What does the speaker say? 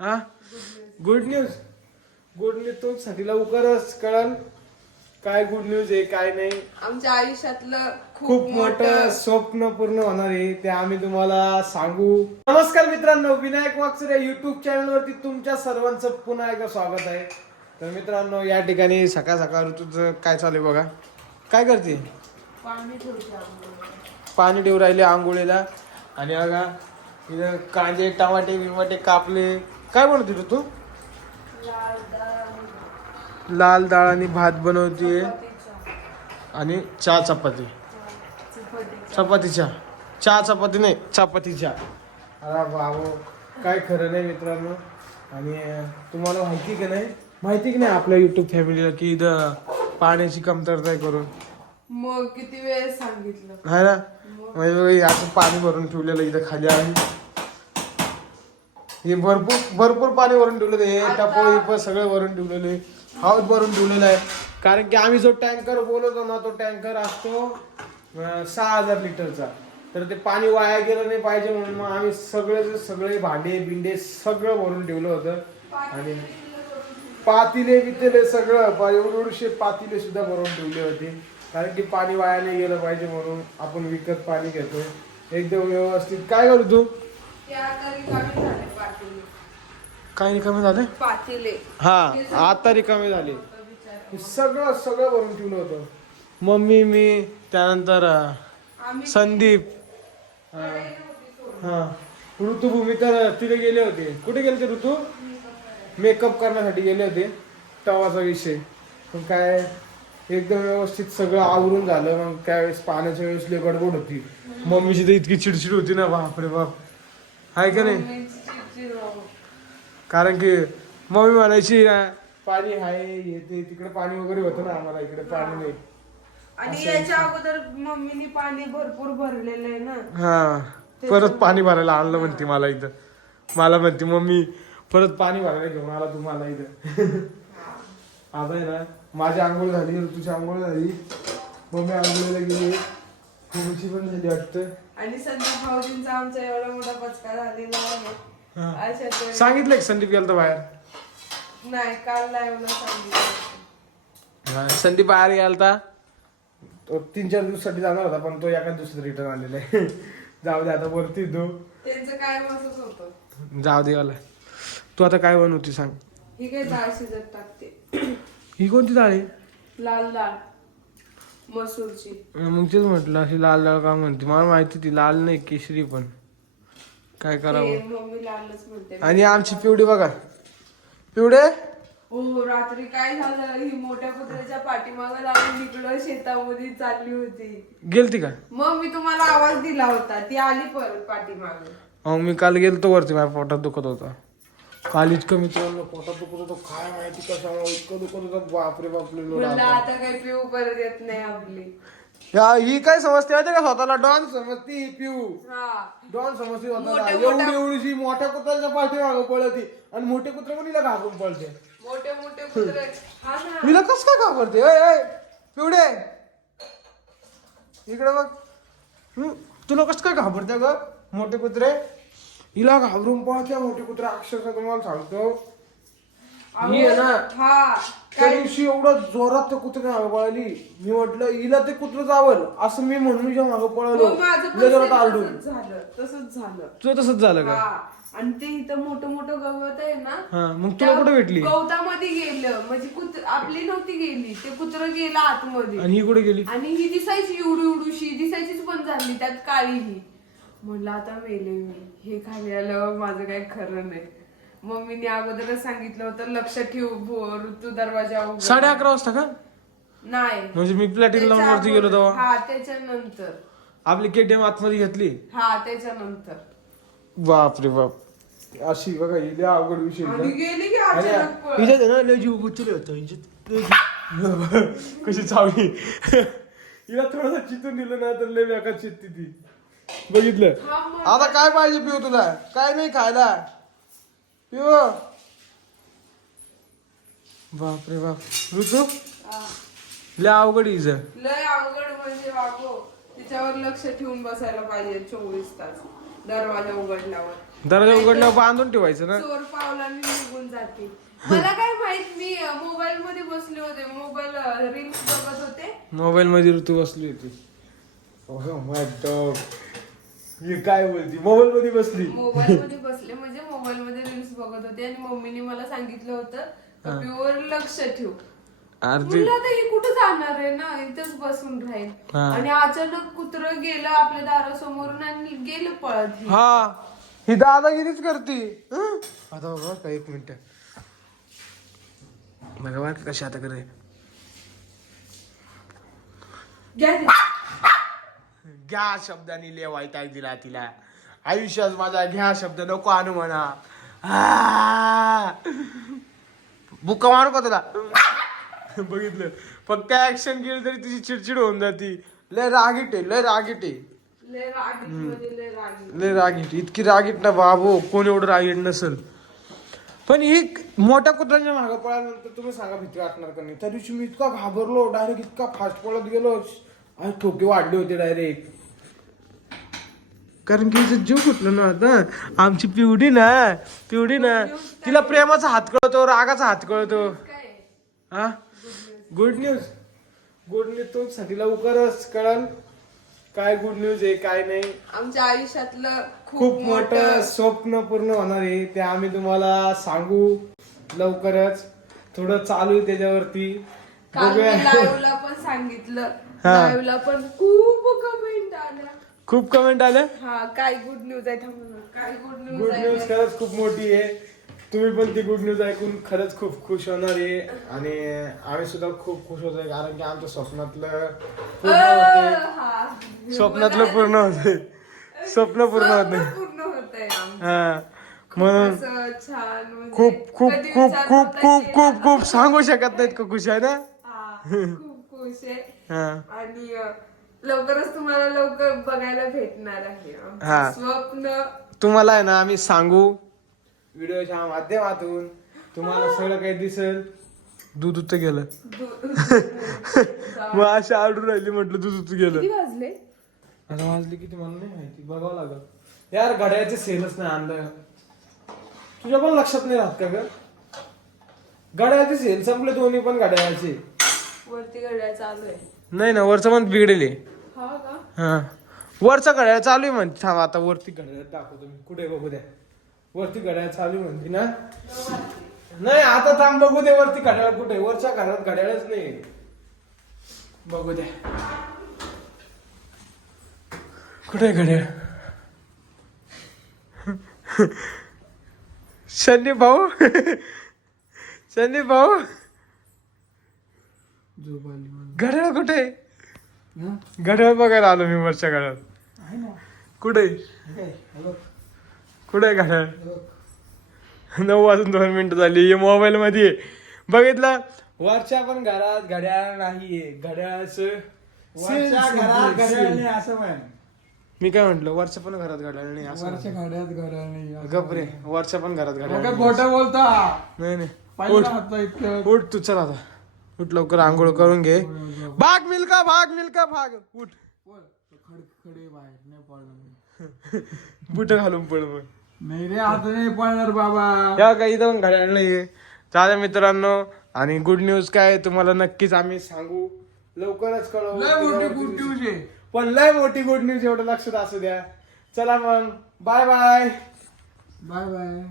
हा? Good news good news तो साठी लवकरच कळल काय गुड न्यूज आहे काय नाही. आमच्या आयुष्यातलं खूप मोठं स्वप्न पूर्ण होणार आहे. ते आम्ही तुम्हाला सांगू. नमस्कार मित्रांनो विनायक वाकसर या युट्यूब चॅनल वरती तुमच्या सर्वांचं पुन्हा एकदा स्वागत आहे. तर मित्रांनो या ठिकाणी सकाळ सकाळ ऋतूचं काय चालू आहे बघा. काय करते? पाणी ठेवून राहिले आंघोळीला. आणि बघा इथं कांदे टमाटे बिमाटे कापले. काय बनवते लाल डाळ, लाल डाळ आणि भात बनवते. आणि चहा चपाती. चपातीचा. चपाती चहा चहा चपाती नाही चपाती चहा अरे बाबो काय खरं नाही मित्रांनो. आणि तुम्हाला माहिती का नाही? माहिती की नाही आपल्या युट्यूब फॅमिलीला की इथं पाण्याची कमतरता आहे करून? मग किती वेळ सांगितलं? आहे ना? म्हणजे असं पाणी भरून ठेवलेलं इथं खाली आहे. हे भरपूर भरपूर पाणी भरून ठेवलेलं आहे. हे टपो इप सगळं भरून ठेवलेलं आहे. हाऊस भरून ठेवलेलं आहे. कारण की आम्ही जो टँकर बोलवतो ना तो टँकर असतो अं, सहा हजार लिटरचा. तर ते पाणी वाया गेलं नाही पाहिजे म्हणून मग आम्ही सगळे सगळे भांडे बिंडे सगळं भरून ठेवलं होतं. आणि पातिले बितिले सगळं पा- एवढे पातिले सुद्धा भरून ठेवले होते. कारण की पाणी वाया नाही गेलं पाहिजे म्हणून आपण विकत पाणी घेतो. एकदम व्यवस्थित. काय करू तू? तरी कमी झाले पाटील काही नाही कमी झाले? पातीले. हा आता रिकामे झाले. सगळं सगळं भरून ठेवलं होतं. मम्मी मी त्यानंतर संदीप हा. ऋतुभूमी तर तिथे गेले होते. कुठे गेले ते ऋतू? मेकअप करण्यासाठी गेले होते. तवाचा विषय. पण काय एकदम व्यवस्थित सगळं आवरून झालं. मग त्यावेळेस पाण्याच्या वेळेस गडबड होती. मम्मीची तर इतकी चिडचिड होती ना बापरे बाप. आहे का नाही. कारण की मम्मी म्हणायची ना पाणी आहे येते तिकडे पाणी वगैरे होतं ना आम्हाला इकडे पाणी नाही. आणि याच्या अगोदर मम्मीनी पाणी भरपूर भरलेलं आहे ना. हा. परत पाणी भरायला आणलं म्हणते मला इथं. मला म्हणते मम्मी परत पाणी भरायला घेऊन आला तू मला इथं आता आहे ना माझी आंघोळ झाली ऋतूची आंघोळ झाली. मम्मी आंघोळीला गेली. मम्मीची पण झाली वाटतं. आणि संदीप भाऊजींचा आमचा एवढा मोठा पचका झालेला आहे. हा. सांगितलं का संदीप गेलं बाहेर? नाही काल लाईव्हला सांगितलं हा, संदीप बाहेर गेलता? तो तीन चार दिवसासाठी जाणार होता पण तो एका दिवसात रिटर्न आलेला आहे. जाऊ दे आता वरती तू. त्यांचं काय असंच होतं? जाऊ दे मला तू आता काय बनवती सांग. ही काय डाळ शिजत टाकते? ही कोणती डाळ आहे? लाल डाळ मसूरची. मग तेच म्हटलं अशी लाल लाल का म्हणते? मला माहिती ती लाल नाही केशरी पण. काय करावं? मम्मी लालच म्हणते. आणि आमची पिवडी बघा. पिवडे? हो रात्री काय झालं? ही मोठ्या कुत्र्याच्या पाठीमागं लागून इकडं शेतामध्ये चालली होती. गेलती का? मग मी तुम्हाला आवाज दिला होता. ती आली परत पाठीमाग. मग मी काल गेलतो वरती माझ्या पोटात दुखत होता. काल इतकं मित्रांनो पोटात दुखत होतं. काय माहिती कसं इतकं दुखत होतं. बापरे बापरे म्हणलं आता काही पिऊ परत येत नाही आपली. या ही काय समजते माहिती का स्वतःला? डॉन समजती ही पिऊ. डॉन समजते स्वतःला. एवढी एवढीशी मोठ्या कुत्र्याच्या पाठीमागं पळती आणि मोठे कुत्रे पण हिला घाबरून पळते? मोठे मोठे कुत्रे. हा ना. हिला कस काय घाबरते? ओय, ओय, पिवडे. इकडे बघ. तुला कस काय घाबरते ग मोठे कुत्रे? हिला घाबरून पळते मोठे कुत्रे. अक्षरशः तुम्हाला सांगतो. ही आहे ना. हा त्या दिवशी एवढं जोरात त्या कुत्र्याने मागं पळाली. मी म्हटलं हिला ते कुत्र जावल असं मी म्हणून जेव्हा मागं पळालो. माझं पण लय जोरात same आरडून तसंच झालं तसंच झालं. तुझं तसंच झालं का? हा आणि ते इथं मोठं मोठं गवत आहे ना हा मग तुला कुठे भेटली? गवतामध्ये गेलं. म्हणजे कुत्र आपली नव्हती गेली. ते कुत्र गेलं आतमध्ये. आणि ही कुठे गेली? आणि ही दिसायची एवढी एवढूशी दिसायचीच पण झाली त्यात काळी ही म्हणलं आता मेले मी. हे खाली आलं माझं काही खरं नाही. मम्मीने अगोदरच सांगितलं होतं लक्ष ठेव भो- ऋतू दरवाजा उघड. साडे अकरा वाजता का? नाही. म्हणजे मी प्लॅटिन लावून त्याच्या वरती गेलो तेव्हा. हा त्याच्यानंतर. आपली केटीएम आतमध्ये घेतली. हा त्याच्यानंतर. बापरे बाप. अशी बघा ही लय अवघड विषय. आणि गेली की आणि अचानक पळ. हिच्यात आहे ना लय जीव होता हिच्यात लय कशी चावली. हिला थोडस चितून दिलं ना तर लय बेकार चित्ती ती. बघितलं? हा मग. आता काय पाहिजे पिऊ तुला? काय नाही खायला? पिऊ बापरे बाप. ऋतू. लय अवघड हिज लय अवघड म्हणजे बाबो तिच्यावर लक्ष ठेवून बसायला पाहिजे चोवीस तास. दरवाजा उघडल्यावर. दरवाजा उघडल्यावर बांधून ठेवायचं ना? चोर पावलांनी निघून जाते मला काय माहीत मी मोबाईल मध्ये बसले होते. मोबाईल रील्स बघत होते. मोबाईल मध्ये ऋतू बसली होती. ही काय बोलती? मोबाईल मध्ये बसली. मोबाईल मध्ये बसले म्हणजे मोबाईल मध्ये रील्स बघत होते आणि मम्मीने मला सांगितलं होतं पप्पीवर लक्ष ठेव. आरती म्हणलं आता ही कुठं जाणार आहे ना? इथंच बसून राहील. हा. आणि अचानक कुत्र गेलं आपल्या दारासमोरून आणि गेलं पळत ही. हा. ही दादागिरीच करते. हं? आता बघा का एक मिनिट. बघा कशी आता करे घ्या ते. घ्या शब्दाने लेवायता दिला तिला. आयुष्यात माझा घ्या शब्द नको आणू म्हणा! बुक्का मारू का तुला? बघितलं. फक्त ऍक्शन केली तरी तिची चिडचिड होऊन जाती. लय रागीट आहे लय रागीट आहे. लय रागीट इतकी रागीट ना बाबो कोण एवढं रागीट नसेल. पण ही मोठ्या कुत्र्यांच्या मागं पळाल्यानंतर तुम्ही सांगा भीती वाटणार का नाही? त्या दिवशी मी इतका घाबरलो डायरेक्ट इतका फास्ट पळत गेलो आणि ठोके वाढले होते डायरेक्ट कारण की हिचं जीव फुटलं ना आता. आमची पिवडी ना पिवडी ना तिला प्रेमाचा हात कळतो रागाचा हात कळतो. हा? गुड न्यूज गुड न्यूज तुमच्यासाठी. लवकरच कळल काय गुड न्यूज आहे काय नाही. आमच्या आयुष्यातलं खूप मोठं स्वप्न पूर्ण होणार आहे. ते आम्ही तुम्हाला सांगू लवकरच. थोडं चालू आहे त्याच्यावरती. पण सांगितलं. पण खूप कमेंट आल्या. खूप कमेंट आले हा काय गुड न्यूज आहे. काय गुड न्यूज गुड न्यूज खरंच खूप मोठी आहे. तुम्ही पण ती गुड न्यूज ऐकून खरंच खूप खुश होणार आहे. आणि आम्ही सुद्धा खूप खुश होतोय कारण की आमच्या स्वप्नातलं पूर्ण होते. स्वप्नातलं पूर्ण होते स्वप्न पूर्ण होते स्वप्न पूर्ण होतंय आमचं. हा म्हणून म्हणजे खूप खूप खूप खूप खूप. खूप खूप सांगू शकत नाहीत का खुश आहे ना? हा, खूप खुश आहे. हा. आणि लवकरच तुम्हाला लवकर बघायला भेटणार आहे. आमचं हा. स्वप्न तुम्हाला आहे ना आम्ही सांगू. व्हिडिओच्या माध्यमातून तुम्हाला सगळं काही दिसेल. दूध उत गेलं. दु- मग अशी आडून राहिली म्हटलं दूध उत गेलं. किती वाजले? आता वाजली किती मला नाही माहिती बघावं लागल. यार घड्याळचे सेलच नाही आणलं. तुझ्या पण लक्षात नाही राहत का ग? घड्याळचे सेल संपले दोन्ही पण घड्याळाचे. वरती घड्याळ चालू आहे. नाही ना वरचं पण बिघडेले. हा का? हा. वरचा घड्याळ चालू आहे म्हणते थांब आता वरती घड्याळ दाखवतो मी. कुठे बघू द्या. वरती घड्याळ चालू आहे म्हणते ना? नाही आता थांब बघू दे वरती घड्याळ कुठे वरच्या घरात घड्याळच नाही बघू द्या. कुठे आहे घड्याळ? शनी भाऊ? शनी भाऊ? घड्याळ कुठे? घड्याळ बघायला आलो मी वरच्या घड्याळ. कुठे? कुठे आहे घड्याळ? नऊ वाजून दोन मिनिटं झाली मोबाईल मध्ये. बघितलं? वरच्या पण घरात घड्याळ नाहीये. घड्याळाचं मी काय म्हंटल वरच्या पण घरात घड्याळ नाही असं वरच्या घड्यात घड्याळ नाही असं. गप रे वरच्या पण घरात घड्याळ. खोटं बोलता नाही नाही. उठ तू चल आता. उठ लवकर आंघोळ करून घे. भाग मिल्का भाग मिल्का भाग. उठ. खडखडे बाहेर नाही पडणार बुट घालून पड मग. नाही रे आता नाही पडणार बाबा. या काही इथं पण घड्याळ नाही चालेल मित्रांनो आणि गुड न्यूज काय तुम्हाला नक्कीच आम्ही सांगू. लवकरच कळवू. लय मोठी गुड न्यूज आहे. पण लय मोठी गुड न्यूज एवढं लक्षात असू द्या. चला मग बाय बाय बाय बाय